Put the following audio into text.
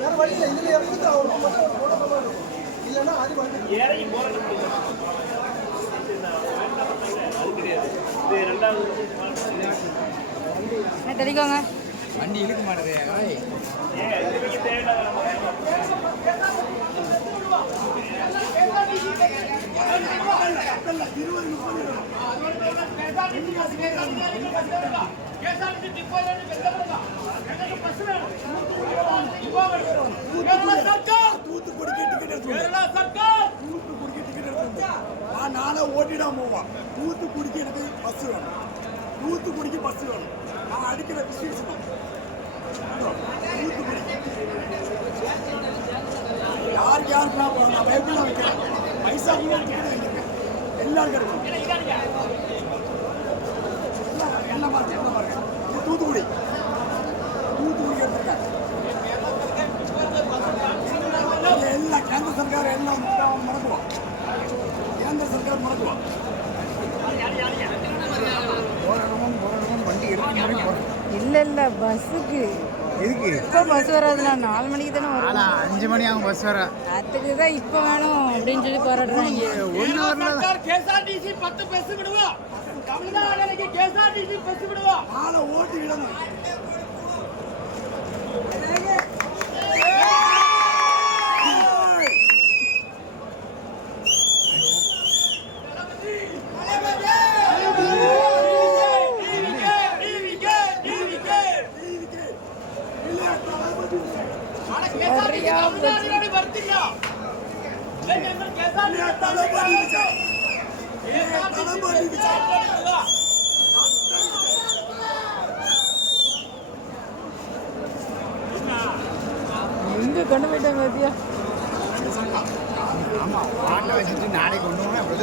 வேற வழி இல்லை. இதுல இறங்கிட்டு அவருக்கு மட்டும் போட இல்லைன்னா அது வந்து இறங்கி போறது அது கிடையாது. இது ரெண்டாவது தெரிவிக்கோங்க. வண்டி இழுக்க மாட்டேது. நானே ஓட்டிடாம போவான். தூத்துக்குடிக்கு எனக்கு பஸ் வேணும். தூத்துக்குடிக்கு பஸ் வேணும். நான் அடிக்கிற பிஸ்கெட்ஸ் தான் தூத்துக்குடிக்கு. யாருக்கு நான் பைப்பில் வைக்கிறேன். பைசா கூட டிக்கெட் வாங்கியிருக்கேன். எல்லாருக்கும் இருக்கும். எல்லாம் பாருங்க, எல்லாம் பாருங்க. இது தூத்துக்குடி எடுத்திருக்கேன். எல்லாம் கேந்திர சர்க்கார் எல்லாம் மறக்குவோம். கேந்திர சர்க்கார் மறக்குவோம். வண்டி இல்லை பஸ்ஸுக்கு எதுக்கு இப்போ பஸ் வராதுண்ணா. 4 மணிக்கு தானே வரும். 5 மணி ஆகும் பஸ் வர. அதுக்கு தான் இப்போ வேணும் அப்படின்னு சொல்லி போராடுறாங்க. கேஎஸ்ஆர்டிசி 10 பஸ் விடுவோம். தமிழ்நாடு கேஎஸ்ஆர்டிசி பஸ் விடுவோம். ஆளை ஓட்டி விடணும். எங்க கொண்டு போயிட்டாங்க பாத்தியா? ஆமாம், ஆட்டை வச்சுட்டு நாளைக்கு கொண்டு போனால் அப்படி